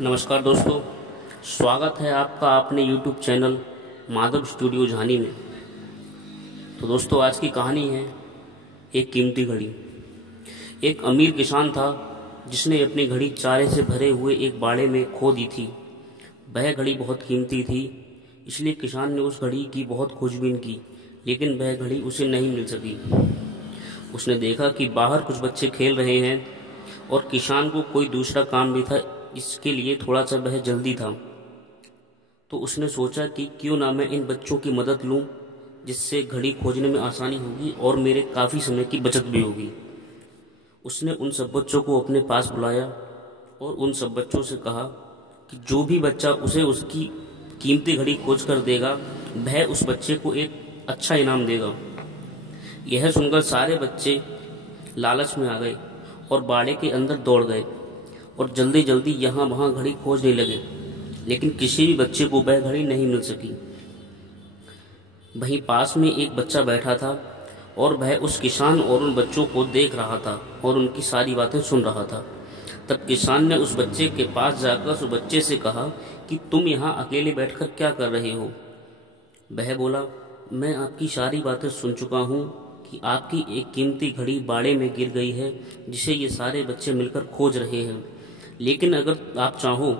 नमस्कार दोस्तों, स्वागत है आपका अपने YouTube चैनल माधव स्टूडियो झानी में। तो दोस्तों, आज की कहानी है एक कीमती घड़ी। एक अमीर किसान था जिसने अपनी घड़ी चारे से भरे हुए एक बाड़े में खो दी थी। वह घड़ी बहुत कीमती थी, इसलिए किसान ने उस घड़ी की बहुत खोजबीन की, लेकिन वह घड़ी उसे नहीं मिल सकी। उसने देखा कि बाहर कुछ बच्चे खेल रहे हैं और किसान को कोई दूसरा काम भी था, इसके लिए थोड़ा सा वह जल्दी था। तो उसने सोचा कि क्यों ना मैं इन बच्चों की मदद लूं, जिससे घड़ी खोजने में आसानी होगी और मेरे काफ़ी समय की बचत भी होगी। उसने उन सब बच्चों को अपने पास बुलाया और उन सब बच्चों से कहा कि जो भी बच्चा उसे उसकी कीमती घड़ी खोज कर देगा, वह उस बच्चे को एक अच्छा इनाम देगा। यह सुनकर सारे बच्चे लालच में आ गए और बाड़े के अंदर दौड़ गए और जल्दी जल्दी यहाँ वहाँ घड़ी खोजने लगे, लेकिन किसी भी बच्चे को वह घड़ी नहीं मिल सकी। वहीं पास में एक बच्चा बैठा था और वह उस किसान और उन बच्चों को देख रहा था और उनकी सारी बातें सुन रहा था। तब किसान ने उस बच्चे के पास जाकर उस बच्चे से कहा कि तुम यहाँ अकेले बैठकर क्या कर रहे हो। वह बोला, मैं आपकी सारी बातें सुन चुका हूँ कि आपकी एक कीमती घड़ी बाड़े में गिर गई है, जिसे ये सारे बच्चे मिलकर खोज रहे हैं। लेकिन अगर आप चाहो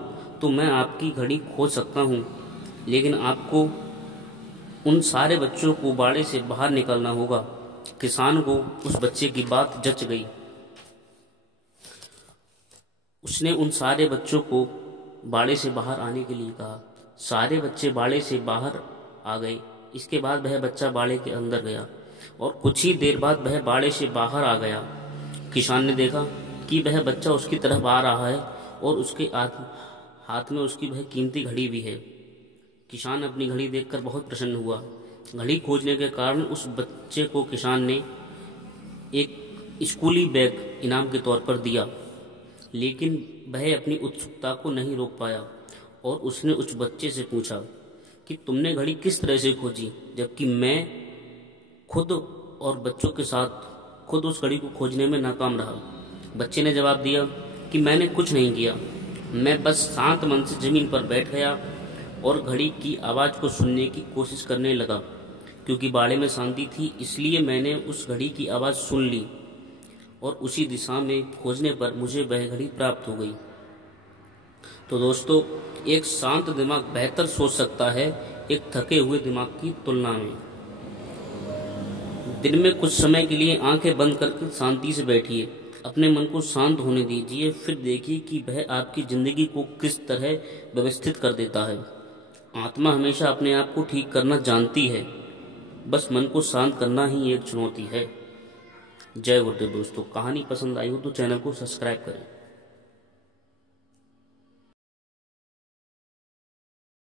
तो मैं आपकी घड़ी खोज सकता हूँ, लेकिन आपको उन सारे बच्चों को बाड़े से बाहर निकलना होगा। किसान को उस बच्चे की बात जच गई। उसने उन सारे बच्चों को बाड़े से बाहर आने के लिए कहा। सारे बच्चे बाड़े से बाहर आ गए। इसके बाद वह बच्चा बाड़े के अंदर गया और कुछ ही देर बाद वह बाड़े से बाहर आ गया। किसान ने देखा कि वह बच्चा उसकी तरफ आ रहा है और उसके हाथ में उसकी वह कीमती घड़ी भी है। किसान अपनी घड़ी देखकर बहुत प्रसन्न हुआ। घड़ी खोजने के कारण उस बच्चे को किसान ने एक स्कूली बैग इनाम के तौर पर दिया, लेकिन वह अपनी उत्सुकता को नहीं रोक पाया और उसने उस बच्चे से पूछा कि तुमने घड़ी किस तरह से खोजी, जबकि मैं खुद और बच्चों के साथ खुद उस घड़ी को खोजने में नाकाम रहा। बच्चे ने जवाब दिया कि मैंने कुछ नहीं किया, मैं बस शांत मन से जमीन पर बैठ गया और घड़ी की आवाज़ को सुनने की कोशिश करने लगा। क्योंकि बाड़े में शांति थी, इसलिए मैंने उस घड़ी की आवाज़ सुन ली और उसी दिशा में खोजने पर मुझे वह घड़ी प्राप्त हो गई। तो दोस्तों, एक शांत दिमाग बेहतर सोच सकता है एक थके हुए दिमाग की तुलना में। दिन में कुछ समय के लिए आंखें बंद करके शांति से बैठिए, अपने मन को शांत होने दीजिए, फिर देखिए कि वह आपकी जिंदगी को किस तरह व्यवस्थित कर देता है। आत्मा हमेशा अपने आप को ठीक करना जानती है, बस मन को शांत करना ही एक चुनौती है। जय गुरुदेव। दोस्तों, कहानी पसंद आई हो तो चैनल को सब्सक्राइब करें।